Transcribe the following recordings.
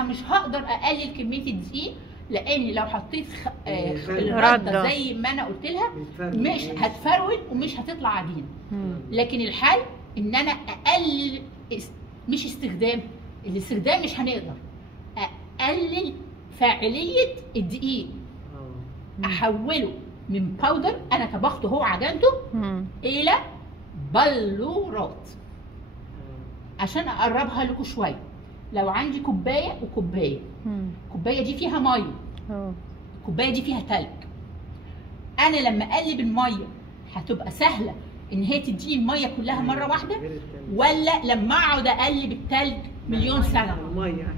انا مش هقدر اقلل كميه الدقيق، لان لو حطيت الرده زي ما انا قلت لها مش هتفرول ومش هتطلع عجينه. لكن الحل ان انا اقلل، مش الاستخدام مش هنقدر، اقلل فاعليه الدقيق، احوله من باودر انا طبخته هو عجنته الى بلورات. عشان اقربها لكم شويه، لو عندي كوبايه وكوبايه، الكوبايه دي فيها ميه، الكوبايه دي فيها تلج، انا لما اقلب الميه هتبقى سهله ان هي تديني الميه كلها مره واحده، ولا لما اقعد اقلب التلج مليون سنه؟ الميه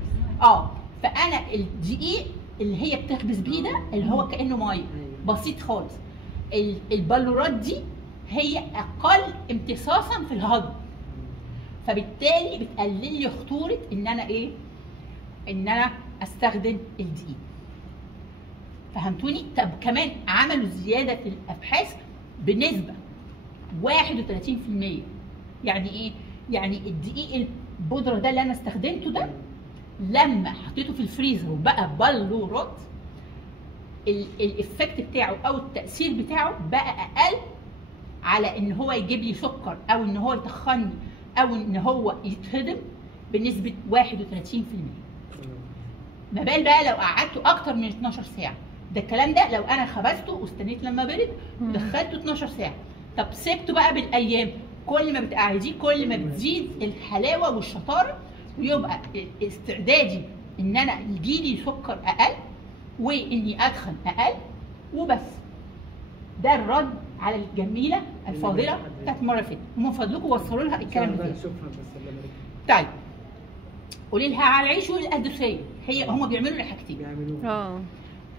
فانا الدقيق اللي هي بتخبز بيه ده اللي هو كانه ميه بسيط خالص. البلورات دي هي اقل امتصاصا في الهضم، فبالتالي بتقلل لي خطوره ان انا ان انا استخدم الدقيق. فهمتوني؟ طب كمان عملوا زياده في الابحاث بنسبه 31%. يعني ايه؟ يعني الدقيق البودره ده اللي انا استخدمته ده لما حطيته في الفريزر وبقى بلورات، الافكت بتاعه او التاثير بتاعه بقى اقل على ان هو يجيب لي سكر او ان هو يتخني او ان هو يتهضم بنسبه 31%. ما بال بقى لو قعدته اكتر من 12 ساعه. ده الكلام ده لو انا خبزته واستنيت لما برد ودخلته 12 ساعه. طب سبته بقى بالايام، كل ما بتقعديه كل ما بتزيد الحلاوه والشطاره، ويبقى استعدادي ان انا يجيلي سكر اقل واني ادخن اقل وبس. ده الرد على الجميله الفاضله بتاعت المره اللي فاتت. ومن فضلكم وصلوا لها الكلام ده. طيب قولي لها على العيش والقدوسيه، هم بيعملوا لي حاجتين.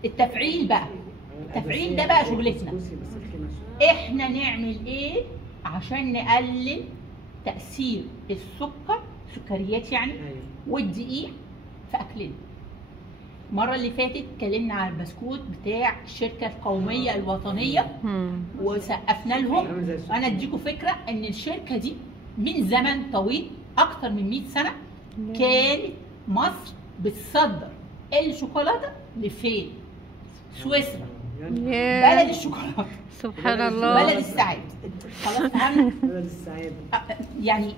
التفعيل بقى، التفعيل ده بقى شغلتنا. احنا نعمل ايه عشان نقلل تاثير السكر، سكريات يعني، والدقيق في اكلنا. المره اللي فاتت اتكلمنا على البسكوت بتاع الشركه القوميه الوطنيه وسقفنا لهم. وانا اديكم فكره ان الشركه دي من زمن طويل اكتر من 100 سنه كانت مصر بتصدر الشوكولاته لفين؟ سويسرا، بلد الشوكولاته. سبحان الله، بلد السعاده. خلاص فهمنا؟ بلد السعاده. يعني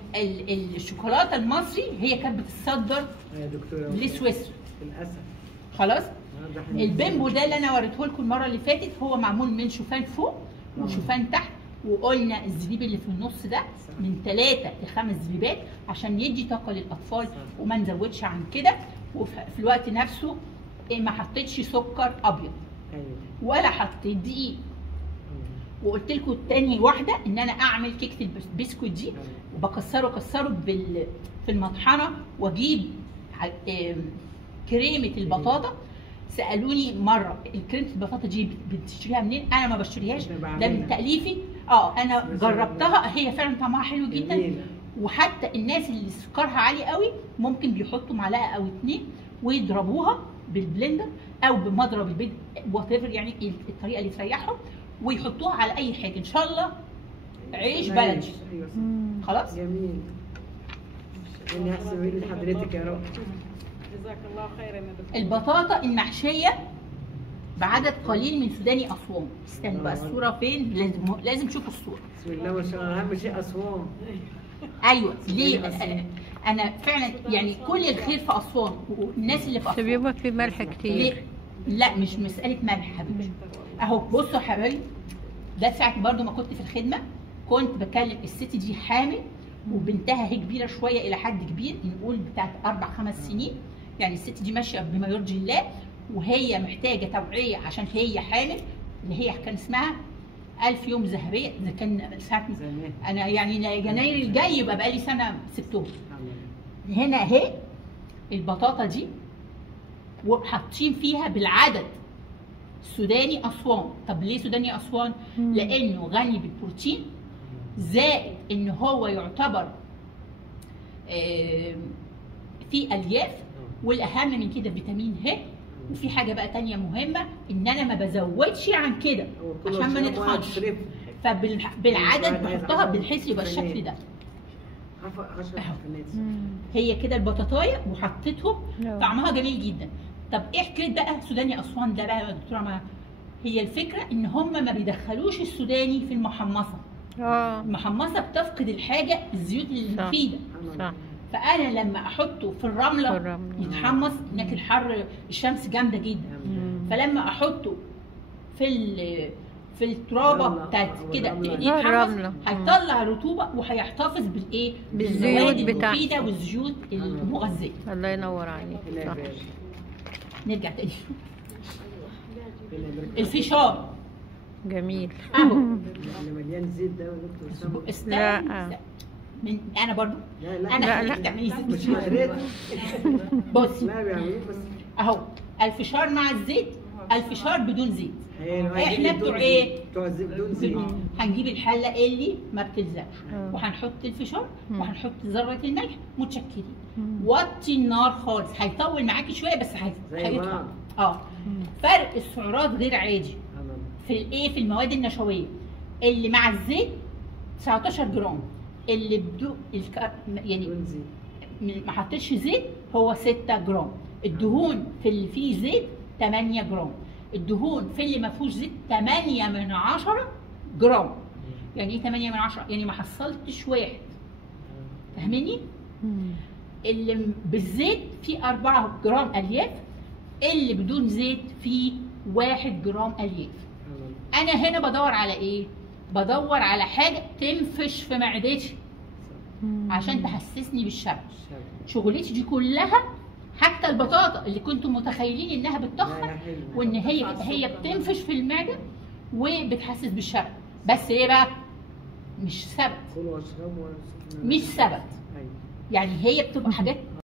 الشوكولاته المصري هي كانت بتتصدر لسويسرا للاسف. خلاص؟ البيمبو ده اللي انا وريته لكم المره اللي فاتت هو معمول من شوفان فوق وشوفان تحت، وقلنا الزبيب اللي في النص ده من 3 ل5 زبيبات عشان يدي طاقه للاطفال وما نزودش عن كده، وفي الوقت نفسه ما حطيتش سكر ابيض ولا حطيت دقيق. وقلت لكم تاني واحده ان انا اعمل كيكه البسكوت دي وبكسره في المطحنه واجيب كريمه البطاطا. سالوني مره كريمه البطاطا دي بتشتريها منين؟ انا ما بشتريهاش، ده من تاليفي. انا جربتها، هي فعلا طعمها حلو جدا. وحتى الناس اللي سكرها عالي قوي ممكن بيحطوا معلقه او 2 ويضربوها بالبلندر او بمضرب البيض وات ايفر، يعني الطريقه اللي تريحهم، ويحطوها على اي حاجه. ان شاء الله عيش بلدي. خلاص؟ جميل. ربنا يحسن ايد حضرتك يا رب. جزاك الله خيرا يا دكتور. البطاطا المحشيه بعدد قليل من سوداني اسوان. استنوا بقى الصوره فين؟ لازم تشوفوا الصوره. بسم الله ما شاء الله. اهم شيء اسوان. ايوه ليه؟ انا فعلا يعني كل الخير في اسوان والناس اللي في اسوان. بيبقى في ملح كتير. لا مش مساله ملح حبيبي. اهو بصوا يا حبايبي، ده ساعه برضو ما كنت في الخدمه كنت بكلم الست دي حامل وبنتها هي كبيره شويه الى حد كبير، نقول بتاعت 4-5 سنين. يعني الست دي ماشيه بما يرضي الله، وهي محتاجه توعيه عشان هي حامل، اللي هي كان اسمها 1000 يوم ذهبيه. ده كان ساعه انا يعني يناير الجاي يبقى بقالي سنه سبتهم. هنا اهي البطاطا دي وحاطين فيها بالعدد سوداني اسوان. طب ليه سوداني اسوان؟ لانه غني بالبروتين، زائد ان هو يعتبر في الياف، والاهم من كده فيتامين ه. وفي حاجه بقى تانية مهمه ان انا ما بزودش عن كده عشان ما نتخنش، فبالعدد بحطها بحيث يبقى الشكل ده. 10 حفلات. هي كده البطاطايه وحطيتهم، طعمها جميل جدا. طب ايه حكايه بقى سوداني اسوان ده بقى يا دكتوره مها؟ هي الفكره ان هم ما بيدخلوش السوداني في المحمصه. المحمصه بتفقد الحاجه الزيوت المفيده. صح. فانا لما احطه في الرمله يتحمص، هناك الحر الشمس جامده جدا، فلما احطه في الترابه بتاعت كده يتحمص، هيطلع رطوبه وهيحتفظ بالايه؟ بالزيوت المفيده والزيوت المغذيه. الله ينور عليك. صح. نرجع تاني. الفشار جميل اهو اللي مليان زيت ده يا دكتور سما. لا من انا برضو لا انا لا. خليك تعملي زيت مش قريت. بصي لا بيعملوه بس. اهو الفشار مع الزيت، الفشار بدون زيت. احنا احنا بتوع ايه؟ بتوع الزيت بدون زيت. هنجيب الحله اللي ما بتلزقش وهنحط الفشار وهنحط ذره الملح، متشكرين. وطي النار خالص، هيطول معاكي شويه بس هيطلع. فرق السعرات غير عادي في الايه؟ في المواد النشويه. اللي مع الزيت 19 جرام، اللي بدون يعني ما حطيتش زيت هو 6 جرام. الدهون في اللي فيه زيت 8 جرام، الدهون في اللي ما فيهوش زيت 8 من 10 جرام. يعني ايه 8 من 10؟ يعني ما حصلتش واحد. فاهميني؟ اللي بالزيت فيه 4 جرام الياف، اللي بدون زيت فيه 1 جرام الياف. انا هنا بدور على ايه؟ بدور على حاجه تنفش في معدتي عشان تحسسني بالشبع. شغلتي دي كلها، حتى البطاطا اللي كنتم متخيلين انها بتتخن وان هي بتنفش في المعده وبتحسس بالشبع، بس ايه بقى؟ مش ثبت. مش ثبت. يعني هي بتبقى حاجات